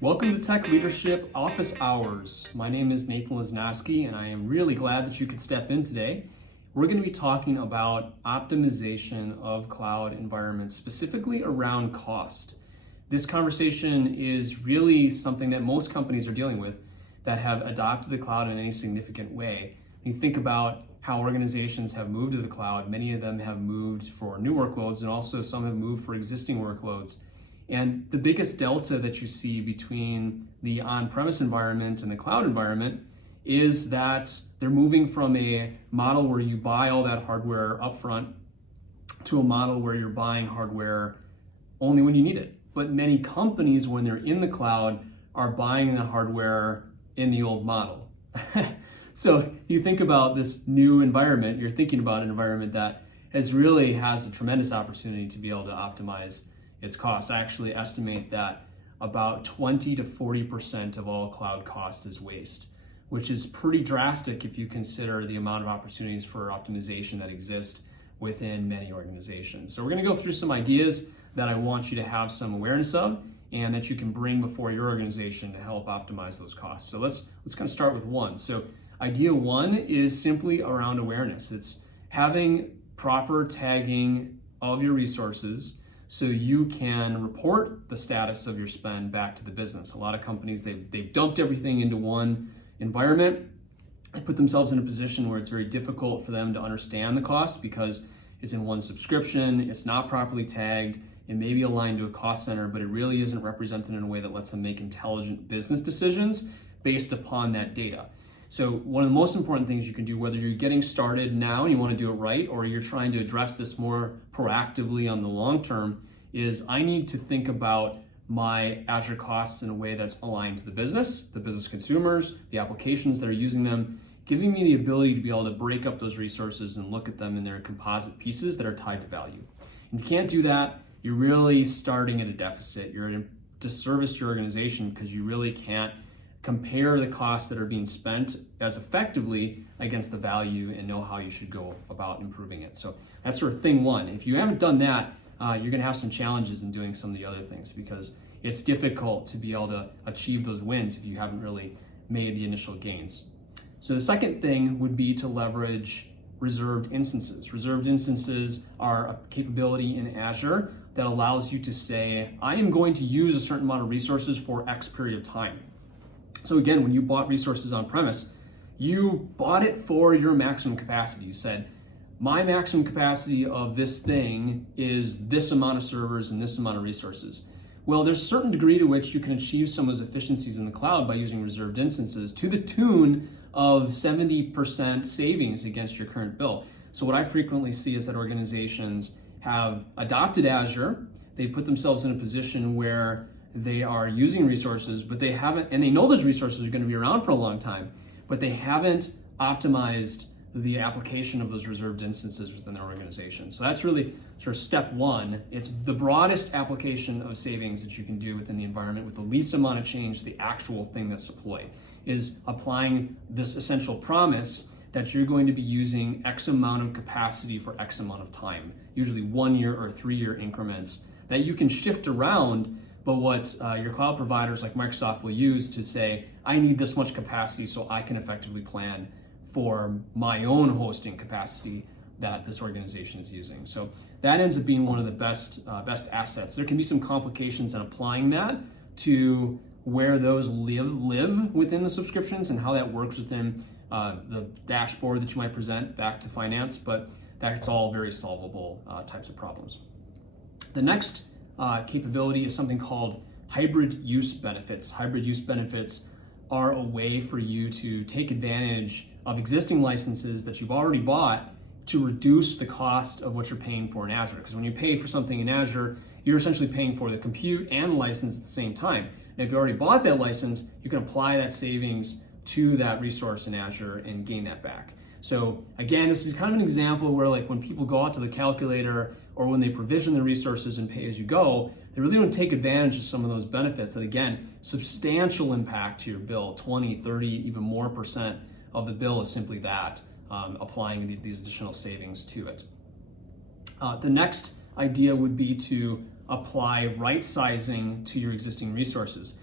Welcome to Tech Leadership Office Hours. My name is Nathan Lesnowski, and I am really glad that you could step in today. We're going to be talking about optimization of cloud environments, specifically around cost. This conversation is really something that most companies are dealing with that have adopted the cloud in any significant way. When you think about how organizations have moved to the cloud, many of them have moved for new workloads, and also some have moved for existing workloads. And the biggest delta that you see between the on-premise environment and the cloud environment is that they're moving from a model where you buy all that hardware upfront to a model where you're buying hardware only when you need it. But many companies, when they're in the cloud, are buying the hardware in the old model. So if you think about this new environment, you're thinking about an environment that has a tremendous opportunity to be able to optimize its costs. I actually estimate that about 20 to 40% of all cloud cost is waste, which is pretty drastic if you consider the amount of opportunities for optimization that exist within many organizations. So we're going to go through some ideas that I want you to have some awareness of and that you can bring before your organization to help optimize those costs. So let's kind of start with one. So idea one is simply around awareness. It's having proper tagging of your resources so you can report the status of your spend back to the business. A lot of companies, they've dumped everything into one environment and put themselves in a position where it's very difficult for them to understand the cost because it's in one subscription, it's not properly tagged, it may be aligned to a cost center, but it really isn't represented in a way that lets them make intelligent business decisions based upon that data. So one of the most important things you can do, whether you're getting started now and you want to do it right, or you're trying to address this more proactively on the long term, is I need to think about my Azure costs in a way that's aligned to the business consumers, the applications that are using them, giving me the ability to be able to break up those resources and look at them in their composite pieces that are tied to value. And if you can't do that, you're really starting at a deficit. You're in a disservice to your organization because you really can't compare the costs that are being spent as effectively against the value and know how you should go about improving it. So that's sort of thing one. If you haven't done that, you're gonna have some challenges in doing some of the other things because it's difficult to be able to achieve those wins if you haven't really made the initial gains. So the second thing would be to leverage reserved instances. Reserved instances are a capability in Azure that allows you to say, I am going to use a certain amount of resources for X period of time. So again, when you bought resources on premise, you bought it for your maximum capacity. You said, my maximum capacity of this thing is this amount of servers and this amount of resources. Well, there's a certain degree to which you can achieve some of those efficiencies in the cloud by using reserved instances to the tune of 70% savings against your current bill. So what I frequently see is that organizations have adopted Azure, they've put themselves in a position where they are using resources, but they haven't, and they know those resources are going to be around for a long time, but they haven't optimized the application of those reserved instances within their organization. So that's really sort of step one. It's the broadest application of savings that you can do within the environment with the least amount of change, the actual thing that's deployed, is applying this essential promise that you're going to be using X amount of capacity for X amount of time, usually 1 year or 3 year increments that you can shift around. But what your cloud providers like Microsoft will use to say, I need this much capacity so I can effectively plan for my own hosting capacity that this organization is using. So that ends up being one of the best assets. There can be some complications in applying that to where those live within the subscriptions and how that works within the dashboard that you might present back to finance, but that's all very solvable types of problems. The next capability is something called hybrid use benefits. Hybrid use benefits are a way for you to take advantage of existing licenses that you've already bought to reduce the cost of what you're paying for in Azure. Because when you pay for something in Azure, you're essentially paying for the compute and license at the same time. And if you already bought that license, you can apply that savings to that resource in Azure and gain that back. So again, this is kind of an example where like when people go out to the calculator or when they provision the resources and pay as you go, they really don't take advantage of some of those benefits that again, substantial impact to your bill, 20, 30, even more percent of the bill is simply that, applying these additional savings to it. The next idea would be to apply right sizing to your existing resources.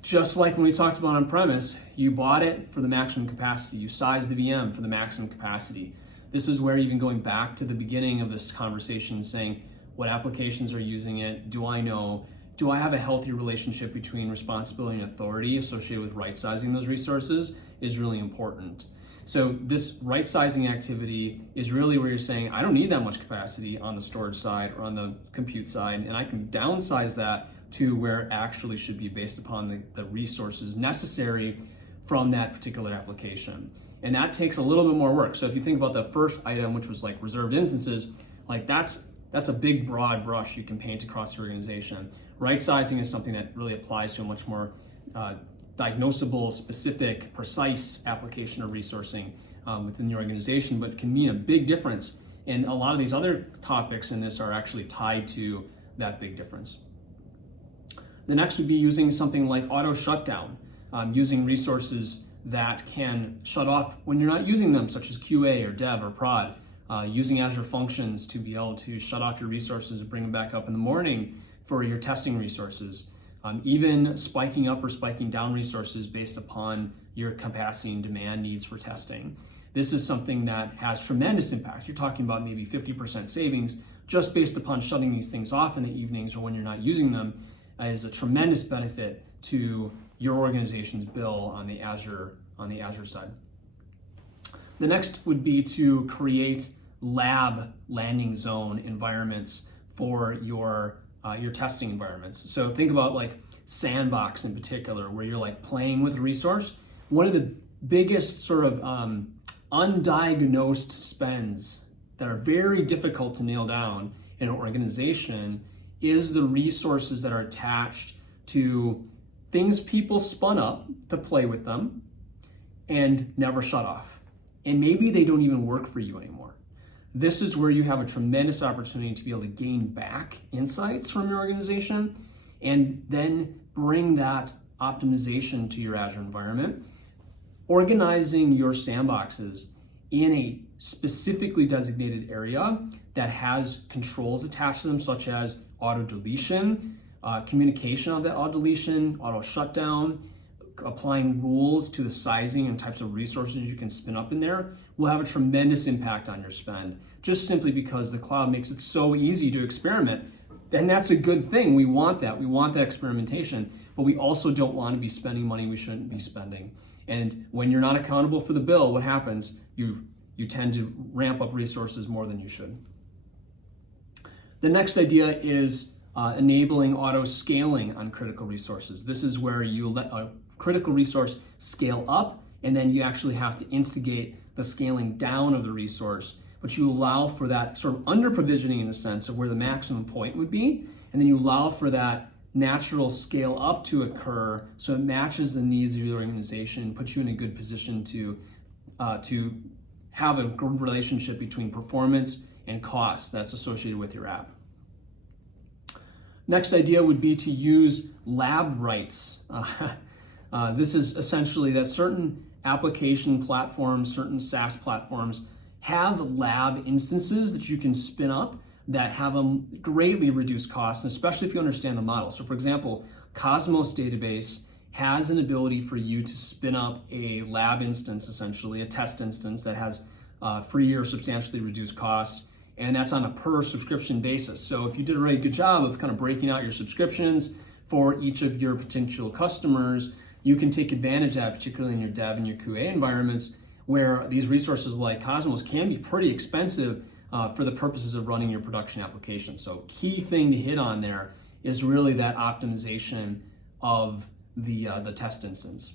Just like when we talked about on-premise, you bought it for the maximum capacity. You sized the VM for the maximum capacity. This is where even going back to the beginning of this conversation, saying what applications are using it, do I know, do I have a healthy relationship between responsibility and authority associated with right sizing those resources is really important. So this right sizing activity is really where you're saying, I don't need that much capacity on the storage side or on the compute side, and I can downsize that to where it actually should be based upon the resources necessary from that particular application. And that takes a little bit more work. So if you think about the first item, which was like reserved instances, like that's a big broad brush you can paint across the organization. Right sizing is something that really applies to a much more diagnosable, specific, precise application of resourcing within the organization, but can mean a big difference. And a lot of these other topics in this are actually tied to that big difference. The next would be using something like auto shutdown, using resources that can shut off when you're not using them, such as QA or dev or prod, using Azure Functions to be able to shut off your resources and bring them back up in the morning for your testing resources, even spiking up or spiking down resources based upon your capacity and demand needs for testing. This is something that has tremendous impact. You're talking about maybe 50% savings just based upon shutting these things off in the evenings or when you're not using them, is a tremendous benefit to your organization's bill on the Azure side. The next would be to create lab landing zone environments for your testing environments. So think about like Sandbox in particular, where you're like playing with a resource. One of the biggest sort of undiagnosed spends that are very difficult to nail down in an organization is the resources that are attached to things people spun up to play with them and never shut off. And maybe they don't even work for you anymore. This is where you have a tremendous opportunity to be able to gain back insights from your organization and then bring that optimization to your Azure environment. Organizing your sandboxes in a specifically designated area that has controls attached to them, such as auto deletion, communication of that auto deletion, auto shutdown, applying rules to the sizing and types of resources you can spin up in there will have a tremendous impact on your spend, just simply because the cloud makes it so easy to experiment. And that's a good thing. We want that. We want that experimentation, but we also don't want to be spending money we shouldn't be spending. And when you're not accountable for the bill, what happens? You tend to ramp up resources more than you should. The next idea is enabling auto scaling on critical resources. This is where you let a critical resource scale up, and then you actually have to instigate the scaling down of the resource, but you allow for that sort of under provisioning in a sense of where the maximum point would be, and then you allow for that natural scale up to occur so it matches the needs of your organization and puts you in a good position to have a good relationship between performance and cost that's associated with your app. Next idea would be to use lab rights. This is essentially that certain application platforms, certain SaaS platforms have lab instances that you can spin up that have a greatly reduced costs, especially if you understand the model. So for example, Cosmos database has an ability for you to spin up a lab instance, essentially a test instance that has free or substantially reduced costs, and that's on a per subscription basis. So if you did a really good job of kind of breaking out your subscriptions for each of your potential customers, you can take advantage of that, particularly in your dev and your QA environments, where these resources like Cosmos can be pretty expensive for the purposes of running your production application. So key thing to hit on there is really that optimization of the test instance.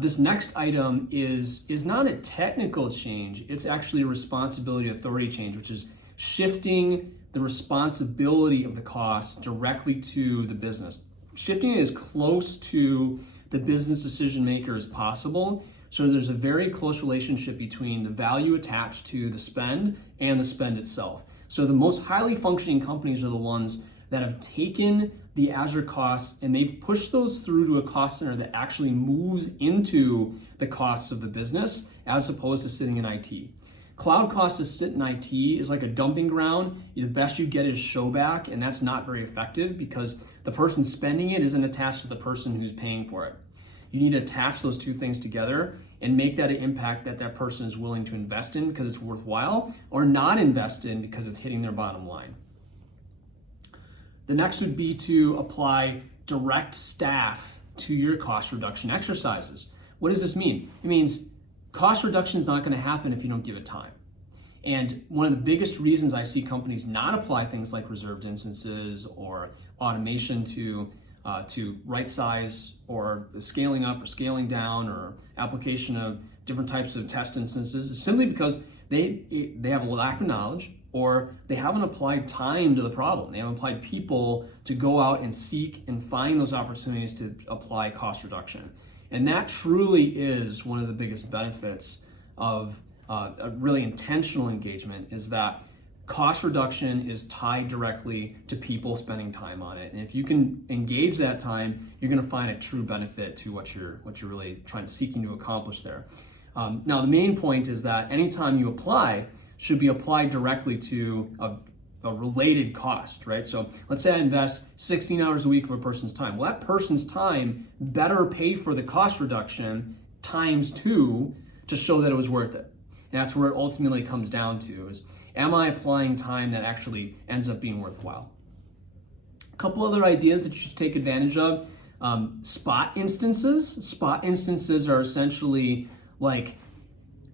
This next item is not a technical change, it's actually a responsibility authority change, which is shifting the responsibility of the cost directly to the business. Shifting it as close to the business decision maker as possible, so there's a very close relationship between the value attached to the spend and the spend itself. So the most highly functioning companies are the ones that have taken the Azure costs and they've pushed those through to a cost center that actually moves into the costs of the business as opposed to sitting in IT. Cloud costs to sit in IT is like a dumping ground. The best you get is show back, and that's not very effective because the person spending it isn't attached to the person who's paying for it. You need to attach those two things together and make that an impact that that person is willing to invest in because it's worthwhile, or not invest in because it's hitting their bottom line. The next would be to apply direct staff to your cost reduction exercises. What does this mean? It means cost reduction is not going to happen if you don't give it time. And one of the biggest reasons I see companies not apply things like reserved instances or automation to right size or scaling up or scaling down or application of different types of test instances is simply because they have a lack of knowledge, or they haven't applied time to the problem. They haven't applied people to go out and seek and find those opportunities to apply cost reduction. And that truly is one of the biggest benefits of a really intentional engagement, is that cost reduction is tied directly to people spending time on it. And if you can engage that time, you're going to find a true benefit to what you're really seeking to accomplish there. Now, the main point is that anytime you apply, should be applied directly to a related cost, right? So let's say I invest 16 hours a week of a person's time. Well, that person's time better pay for the cost reduction times 2 to show that it was worth it. And that's where it ultimately comes down to is, am I applying time that actually ends up being worthwhile? A couple other ideas that you should take advantage of. Spot instances. Spot instances are essentially like,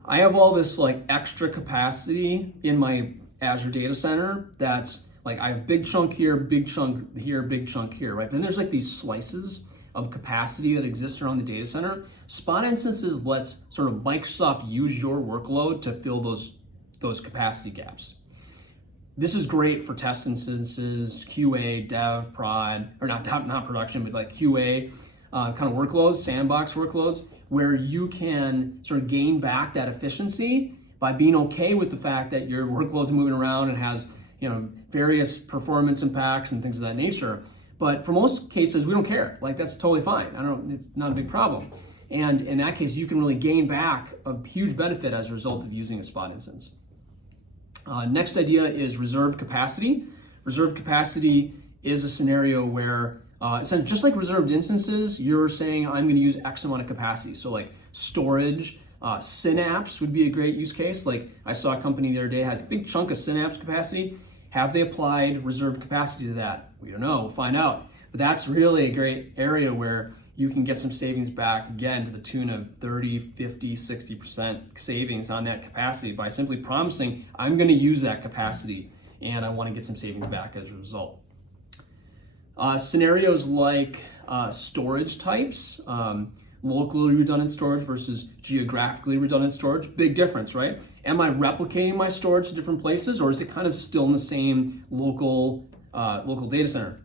I have all this like extra capacity in my Azure data center that's like, I have big chunk here, big chunk here, big chunk here, right? Then there's like these slices of capacity that exist around the data center. Spot instances lets sort of Microsoft use your workload to fill those capacity gaps. This is great for test instances, QA, dev, prod, or not production, but like QA kind of workloads, sandbox workloads, where you can sort of gain back that efficiency by being okay with the fact that your workload's moving around and has, various performance impacts and things of that nature. But for most cases, we don't care. Like, that's totally fine. It's not a big problem. And in that case, you can really gain back a huge benefit as a result of using a spot instance. Next idea is reserved capacity. Reserved capacity is a scenario where, just like reserved instances, you're saying, I'm going to use X amount of capacity. So like storage, Synapse would be a great use case. Like, I saw a company the other day has a big chunk of Synapse capacity. Have they applied reserved capacity to that? We don't know. We'll find out. But that's really a great area where you can get some savings back, again, to the tune of 30, 50, 60% savings on that capacity by simply promising, I'm going to use that capacity and I want to get some savings back as a result. Scenarios like storage types, locally redundant storage versus geographically redundant storage, big difference, right? Am I replicating my storage to different places, or is it kind of still in the same local data center?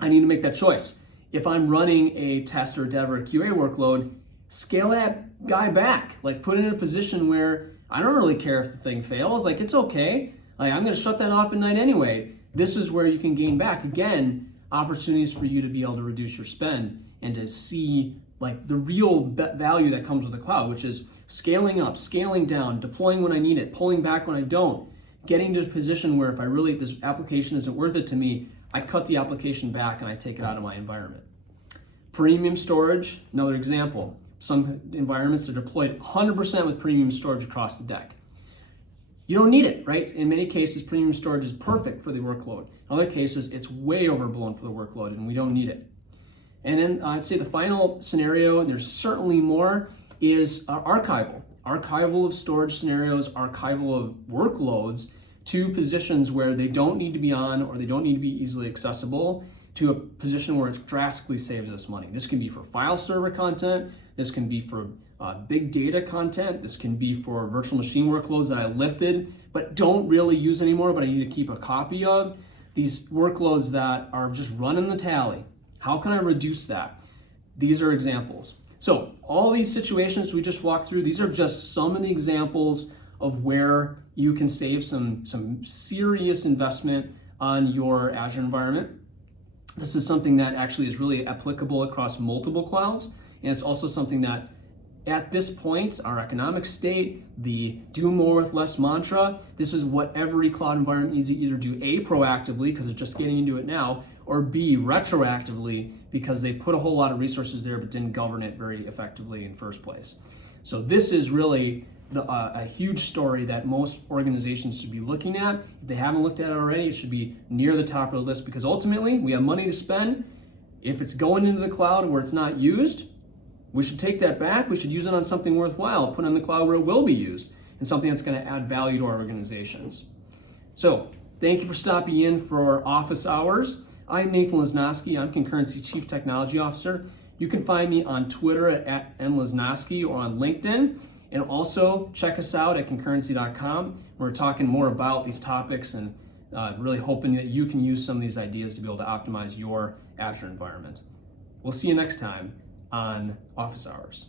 I need to make that choice. If I'm running a test or dev or a QA workload, scale that guy back. Like, put it in a position where I don't really care if the thing fails. Like, it's okay. Like, I'm going to shut that off at night anyway. This is where you can gain back, again, opportunities for you to be able to reduce your spend and to see like the real value that comes with the cloud, which is scaling up, scaling down, deploying when I need it, pulling back when I don't, getting to a position where if this application isn't worth it to me, I cut the application back and I take it out of my environment. Premium storage, another example. Some environments are deployed 100% with premium storage across the deck. You don't need it, right? In many cases, premium storage is perfect for the workload. In other cases, it's way overblown for the workload and we don't need it. And then I'd say the final scenario, and there's certainly more, is archival. Archival of storage scenarios, archival of workloads to positions where they don't need to be on or they don't need to be easily accessible, to a position where it drastically saves us money. This can be for file server content. This can be for big data content. This can be for virtual machine workloads that I lifted but don't really use anymore, but I need to keep a copy of. These workloads that are just running the tally. How can I reduce that? These are examples. So all these situations we just walked through, these are just some of the examples of where you can save some serious investment on your Azure environment. This is something that actually is really applicable across multiple clouds, and it's also something that at this point, our economic state, the do more with less mantra, this is what every cloud environment needs to either do A, proactively, because it's just getting into it now, or B, retroactively, because they put a whole lot of resources there but didn't govern it very effectively in the first place. So this is really a huge story that most organizations should be looking at. If they haven't looked at it already, it should be near the top of the list, because ultimately we have money to spend. If it's going into the cloud where it's not used, we should take that back. We should use it on something worthwhile, put it on the cloud where it will be used, and something that's going to add value to our organizations. So thank you for stopping in for office hours. I'm Nathan Lesnowski. I'm Concurrency Chief Technology Officer. You can find me on Twitter at nlesnowski or on LinkedIn. And also check us out at concurrency.com. We're talking more about these topics and really hoping that you can use some of these ideas to be able to optimize your Azure environment. We'll see you next time on Office Hours.